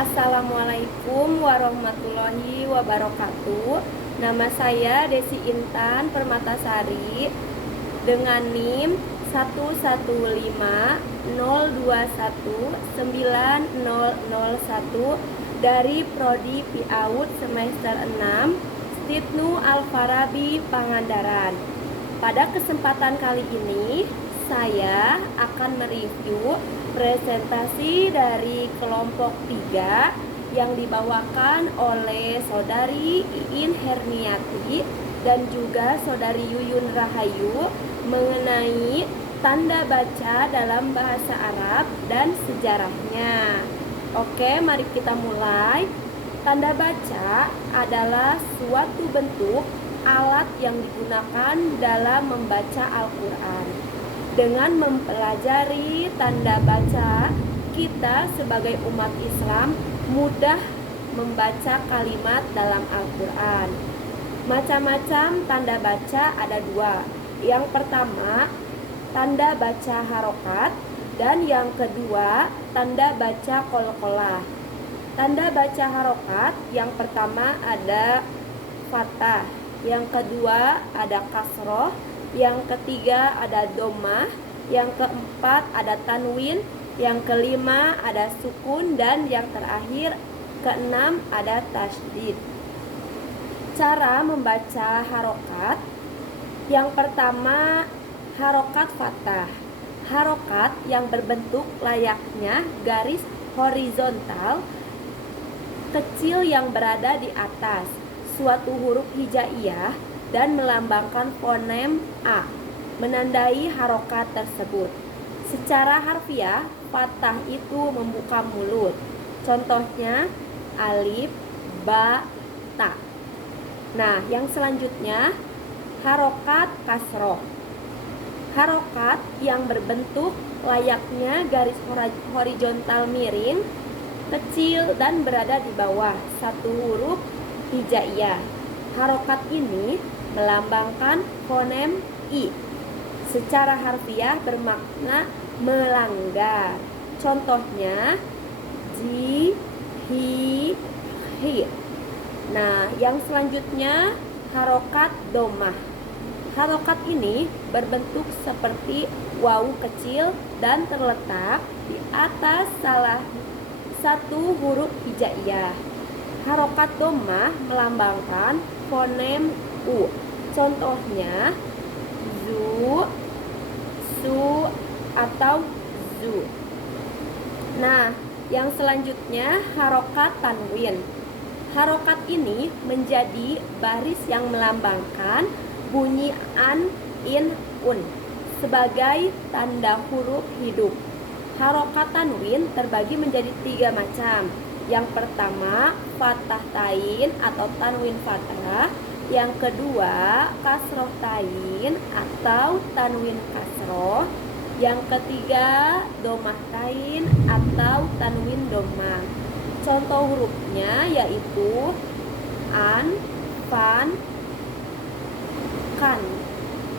Assalamualaikum warahmatullahi wabarakatuh. Nama saya Desi Intan Permatasari dengan NIM 11502190001 dari Prodi PIAUD semester 6 Stibnu Al-Farabi Pangandaran. Pada kesempatan kali ini saya akan mereview presentasi dari kelompok 3 yang dibawakan oleh Saudari Iin Herniati dan juga Saudari Yuyun Rahayu mengenai tanda baca dalam bahasa Arab dan sejarahnya. Oke, mari kita mulai. Tanda baca adalah suatu bentuk alat yang digunakan dalam membaca Al-Quran. Dengan mempelajari tanda baca, kita sebagai umat Islam mudah membaca kalimat dalam Al-Quran. Macam-macam tanda baca ada dua. Yang pertama, tanda baca harokat, dan yang kedua, tanda baca qalqalah. Tanda baca harokat, yang pertama ada fathah, yang kedua ada kasroh, yang ketiga ada dhammah, yang keempat ada tanwin, yang kelima ada sukun, dan yang terakhir keenam ada tasydid. Cara membaca harokat, yang pertama harokat fathah. Harokat yang berbentuk layaknya garis horizontal kecil yang berada di atas suatu huruf hijaiyah dan melambangkan fonem A, menandai harokat tersebut. Secara harfiah, fathah itu membuka mulut. Contohnya alif, ba, ta. Nah, yang selanjutnya harokat kasroh. Harokat yang berbentuk layaknya garis horizontal miring, kecil dan berada di bawah satu huruf hijaiyah. Harokat ini melambangkan fonem I. Secara harfiah bermakna melanggar. Contohnya ji, hi, hi. Nah, yang selanjutnya harokat dhammah. Harokat ini berbentuk seperti wawu kecil dan terletak di atas salah satu huruf hijaiyah. Harokat dhammah melambangkan fonem U. Contohnya zu, su, atau zu. Nah, yang selanjutnya harokat tanwin. Harokat ini menjadi baris yang melambangkan bunyi an, in, un sebagai tanda huruf hidup. Harokat tanwin terbagi menjadi 3 macam. Yang pertama, fathah tain atau tanwin fathah. Yang kedua, kasroh tain atau tanwin kasroh. Yang ketiga, dhammah tain atau tanwin dhammah. Contoh hurufnya yaitu an, fan, kan.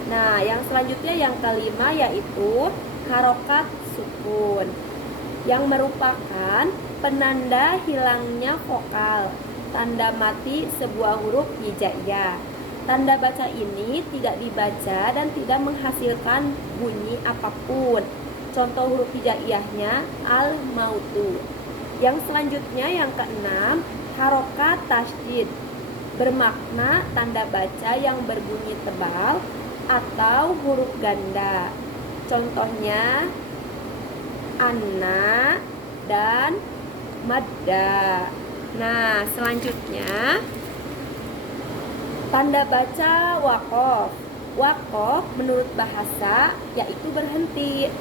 Nah, yang selanjutnya yang kelima yaitu harokat sukun, yang merupakan penanda hilangnya vokal, tanda mati sebuah huruf hijaiyah. Tanda baca ini tidak dibaca dan tidak menghasilkan bunyi apapun. Contoh huruf hijaiyahnya al-mautu. Yang selanjutnya yang keenam, harokat tasydid, bermakna tanda baca yang berbunyi tebal atau huruf ganda. Contohnya anna dan madda. Nah, selanjutnya tanda baca waqaf. Waqaf menurut bahasa yaitu berhenti.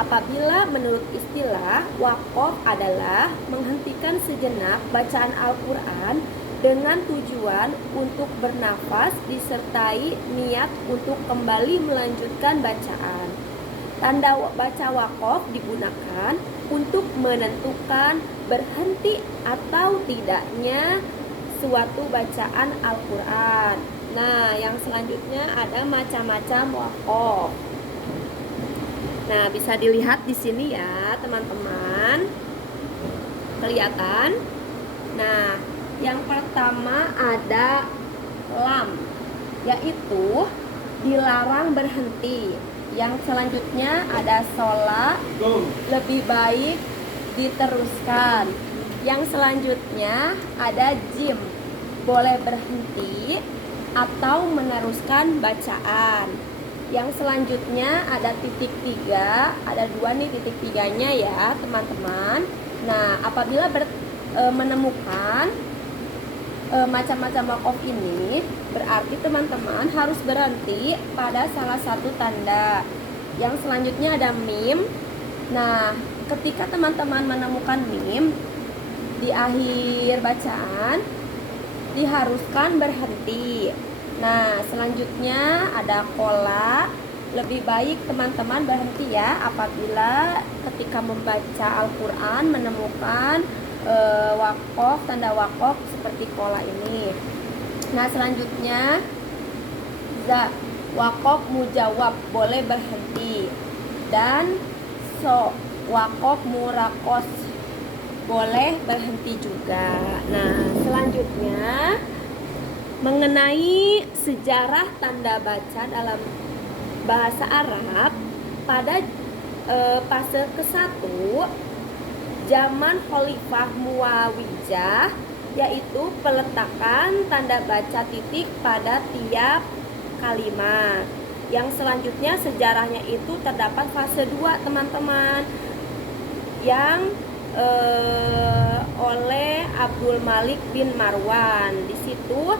Apabila menurut istilah, waqaf adalah menghentikan sejenak bacaan Al-Quran dengan tujuan untuk bernafas disertai niat untuk kembali melanjutkan bacaan. Tanda baca waqaf digunakan untuk menentukan berhenti atau tidaknya suatu bacaan Al-Quran. Nah, yang selanjutnya ada macam-macam waqaf. Nah, bisa dilihat di sini ya, teman-teman. Kelihatan? Nah, yang pertama ada lam, yaitu dilarang berhenti. Yang selanjutnya ada sholat, lebih baik diteruskan. Yang selanjutnya ada jim, boleh berhenti atau meneruskan bacaan. Yang selanjutnya ada titik 3, ada 2 nih titik 3-nya ya teman-teman. Nah, apabila menemukan macam-macam wakof ini, berarti teman-teman harus berhenti pada salah satu tanda. Yang selanjutnya ada mim. Nah, ketika teman-teman menemukan mim di akhir bacaan, diharuskan berhenti. Nah, selanjutnya ada kola. Lebih baik teman-teman berhenti ya apabila ketika membaca Al-Quran menemukan wakof, tanda wakof seperti kola ini. Nah, selanjutnya za, wakof mujawab, boleh berhenti. Dan so, wakof murakos, boleh berhenti juga. Nah, selanjutnya mengenai sejarah tanda baca dalam bahasa Arab pada fase ke-1 zaman Khalifah Muawiyah, yaitu peletakan tanda baca titik pada tiap kalimat. Yang selanjutnya sejarahnya itu terdapat fase 2 teman-teman, yang oleh Abdul Malik bin Marwan. Di situ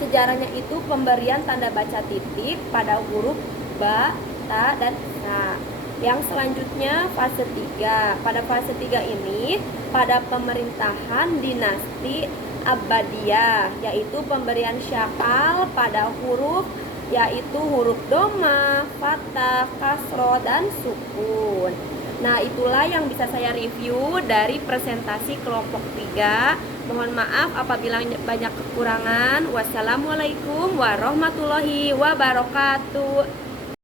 sejarahnya itu pemberian tanda baca titik pada huruf ba, ta, dan sa. Yang selanjutnya fase 3. Pada fase 3 ini pada pemerintahan dinasti Abbadiyah, yaitu pemberian syakal pada huruf, yaitu huruf doma, fathah, kasroh, dan sukun. Nah, itulah yang bisa saya review dari presentasi kelompok 3. Mohon maaf apabila banyak kekurangan. Wassalamualaikum warahmatullahi wabarakatuh.